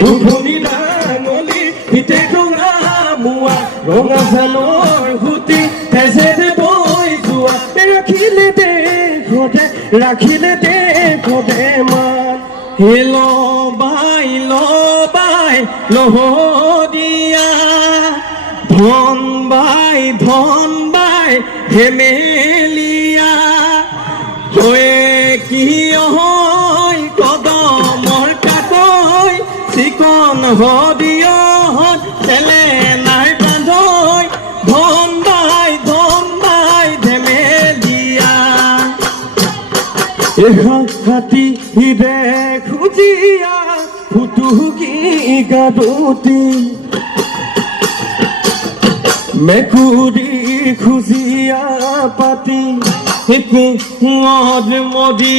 ধুধুনি ডাঙলি হিতে ৰঙা মোৱা ৰঙা জালৰ সুতি তেজেৰে বৈ যোৱা ৰাখিলে দেখতে মান হে লবাই লহদিয়া ধন বাই হেমেলিয়া তয়ে কি হয় কদমৰ কাকৈ চিকন হদিয়ত চেলে নাই বান্ধৈ ধন বাই ধেমেলিয়া হাতী হিৰে খুজিয়া ফুটুকি গাদুতি মেকুৰী খুজিয়া পাতি মদি